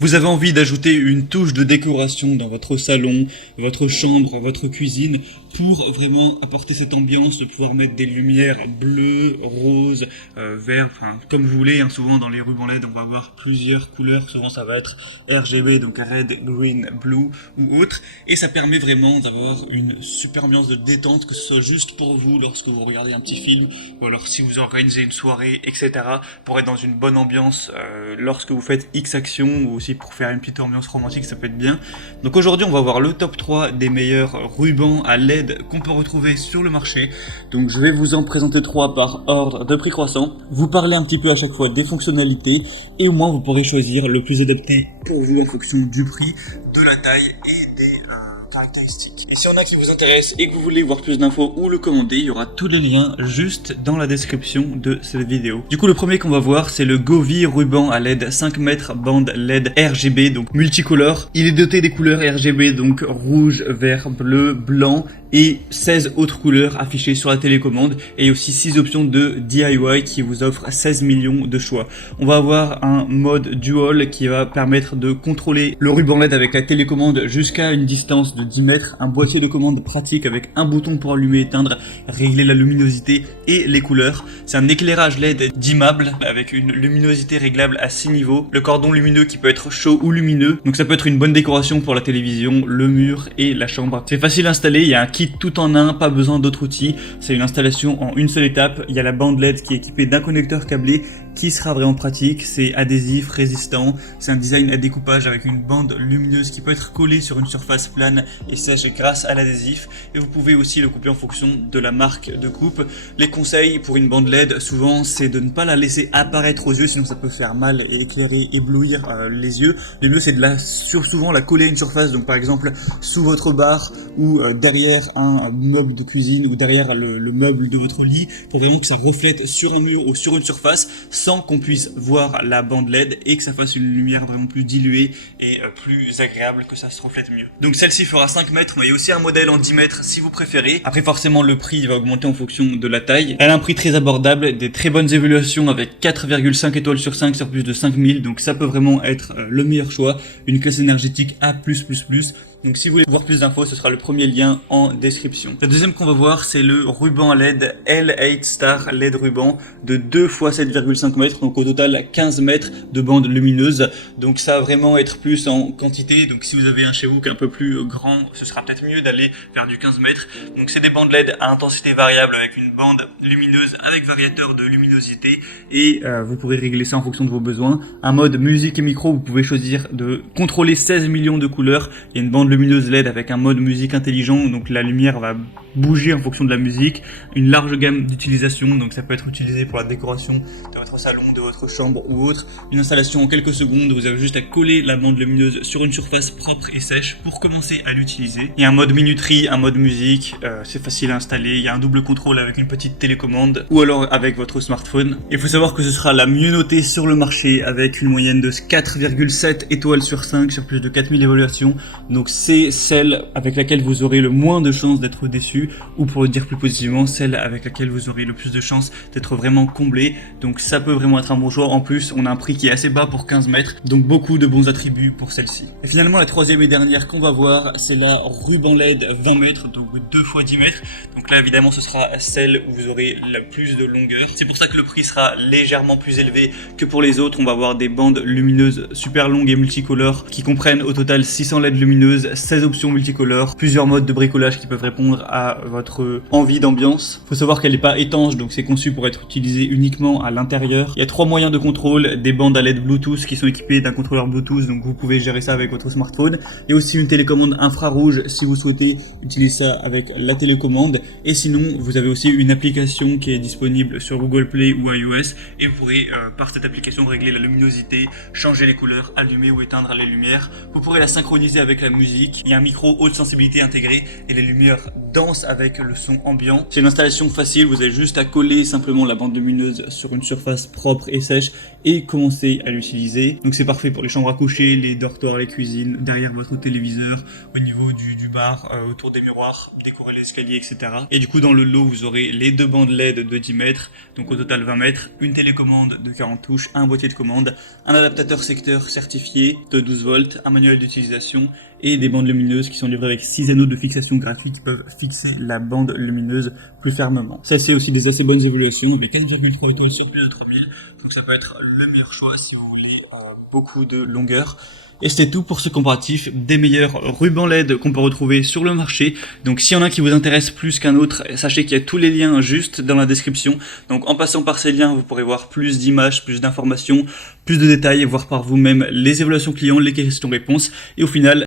Vous avez envie d'ajouter une touche de décoration dans votre salon, votre chambre, votre cuisine, pour vraiment apporter cette ambiance, de pouvoir mettre des lumières bleues, roses, verts, enfin comme vous voulez. Souvent dans les rubans LED, on va avoir plusieurs couleurs. Souvent ça va être RGB, donc red, green, blue ou autre. Et ça permet vraiment d'avoir une super ambiance de détente, que ce soit juste pour vous lorsque vous regardez un petit film, ou alors si vous organisez une soirée, etc. Pour être dans une bonne ambiance lorsque vous faites X actions, ou aussi pour faire une petite ambiance romantique, ça peut être bien. Donc aujourd'hui on va voir le top 3 des meilleurs rubans à LED qu'on peut retrouver sur le marché. Donc je vais vous en présenter 3 par ordre de prix croissant, vous parler un petit peu à chaque fois des fonctionnalités, et au moins vous pourrez choisir le plus adapté pour vous en fonction du prix, de la taille et des caractéristiques. Et s'il y en a qui vous intéressent et que vous voulez voir plus d'infos ou le commander, il y aura tous les liens juste dans la description de cette vidéo. Du coup, le premier qu'on va voir, c'est le Govee ruban à LED 5 mètres bande LED RGB, donc multicolore. Il est doté des couleurs RGB, donc rouge, vert, bleu, blanc, et 16 autres couleurs affichées sur la télécommande, et aussi 6 options de DIY qui vous offrent 16 millions de choix. On va avoir un mode dual qui va permettre de contrôler le ruban LED avec la télécommande jusqu'à une distance de 10 mètres, un boîtier de commande pratique avec un bouton pour allumer, éteindre, régler la luminosité et les couleurs. C'est un éclairage LED dimmable avec une luminosité réglable à 6 niveaux, le cordon lumineux qui peut être chaud ou lumineux, donc ça peut être une bonne décoration pour la télévision, le mur et la chambre. C'est facile à installer, il y a un kit tout en un, pas besoin d'autres outils, c'est une installation en une seule étape. Il y a la bande LED qui est équipée d'un connecteur câblé qui sera vraiment pratique, c'est adhésif, résistant, c'est un design à découpage avec une bande lumineuse qui peut être collée sur une surface plane et sèche grâce à l'adhésif, et vous pouvez aussi le couper en fonction de la marque de coupe. Les conseils pour une bande LED souvent c'est de ne pas la laisser apparaître aux yeux, sinon ça peut faire mal et éclairer, éblouir les yeux. Le mieux c'est de souvent la coller à une surface, donc par exemple sous votre bar ou derrière un meuble de cuisine ou derrière le meuble de votre lit, pour vraiment que ça reflète sur un mur ou sur une surface sans qu'on puisse voir la bande LED, et que ça fasse une lumière vraiment plus diluée et plus agréable, que ça se reflète mieux. Donc celle-ci fera 5 mètres, mais il y a aussi un modèle en 10 mètres si vous préférez. Après forcément le prix va augmenter en fonction de la taille. Elle a un prix très abordable, des très bonnes évaluations avec 4,5 étoiles sur 5 sur plus de 5000, donc ça peut vraiment être le meilleur choix. Une classe énergétique A+++. Donc si vous voulez voir plus d'infos, ce sera le premier lien en description. Le deuxième qu'on va voir, c'est le ruban LED L8 Star LED ruban de 2 x 7,5 mètres, donc au total 15 mètres de bande lumineuse. Donc ça va vraiment être plus en quantité, donc si vous avez un chez vous qui est un peu plus grand, ce sera peut-être mieux d'aller vers du 15 mètres. Donc c'est des bandes LED à intensité variable avec une bande lumineuse avec variateur de luminosité, et vous pourrez régler ça en fonction de vos besoins. Un mode musique et micro, vous pouvez choisir de contrôler 16 millions de couleurs. Il y a une bande lumineuse LED avec un mode musique intelligent, donc la lumière va bouger en fonction de la musique, une large gamme d'utilisation, donc ça peut être utilisé pour la décoration de votre salon, de votre chambre ou autre. Une installation en quelques secondes, vous avez juste à coller la bande lumineuse sur une surface propre et sèche pour commencer à l'utiliser. Il y a un mode minuterie, un mode musique, c'est facile à installer, il y a un double contrôle avec une petite télécommande ou alors avec votre smartphone. Il faut savoir que ce sera la mieux notée sur le marché avec une moyenne de 4,7 étoiles sur 5 sur plus de 4000 évaluations, donc c'est celle avec laquelle vous aurez le moins de chances d'être déçu, ou pour le dire plus positivement, celle avec laquelle vous aurez le plus de chances d'être vraiment comblé. Donc ça peut vraiment être un bon choix. En plus, on a un prix qui est assez bas pour 15 mètres, donc beaucoup de bons attributs pour celle-ci. Et finalement, la troisième et dernière qu'on va voir, c'est la ruban LED 20 mètres, donc 2 x 10 mètres. Donc là, évidemment, ce sera celle où vous aurez la plus de longueur. C'est pour ça que le prix sera légèrement plus élevé que pour les autres. On va avoir des bandes lumineuses super longues et multicolores qui comprennent au total 600 LED lumineuses, 16 options multicolores, plusieurs modes de bricolage qui peuvent répondre à votre envie d'ambiance. Faut savoir qu'elle n'est pas étanche, donc c'est conçu pour être utilisé uniquement à l'intérieur. Il y a 3 moyens de contrôle, des bandes à LED Bluetooth qui sont équipées d'un contrôleur Bluetooth, donc vous pouvez gérer ça avec votre smartphone. Il y a aussi une télécommande infrarouge si vous souhaitez utiliser ça avec la télécommande. Et sinon, vous avez aussi une application qui est disponible sur Google Play ou iOS, et vous pourrez par cette application régler la luminosité, changer les couleurs, allumer ou éteindre les lumières. Vous pourrez la synchroniser avec la musique. Il y a un micro haute sensibilité intégré et les lumières denses ambiance avec le son ambiant. C'est une installation facile, vous avez juste à coller simplement la bande lumineuse sur une surface propre et sèche et commencer à l'utiliser. Donc c'est parfait pour les chambres à coucher, les dortoirs, les cuisines, derrière votre téléviseur, au niveau du bar, autour des miroirs, décorer l'escalier, etc. Et du coup dans le lot vous aurez les 2 bandes LED de 10 mètres, donc au total 20 mètres, une télécommande de 40 touches, un boîtier de commande, un adaptateur secteur certifié de 12 volts, un manuel d'utilisation et des bandes lumineuses qui sont livrées avec 6 anneaux de fixation gratuits qui peuvent fixer la bande lumineuse plus fermement. Ça c'est aussi des assez bonnes évaluations avec 4,3 étoiles sur plus de 3000, donc ça peut être le meilleur choix si vous voulez beaucoup de longueur. Et c'était tout pour ce comparatif des meilleurs rubans LED qu'on peut retrouver sur le marché. Donc s'il y en a qui vous intéresse plus qu'un autre, sachez qu'il y a tous les liens juste dans la description. Donc en passant par ces liens, vous pourrez voir plus d'images, plus d'informations, plus de détails et voir par vous-même les évaluations clients, les questions-réponses. Et au final,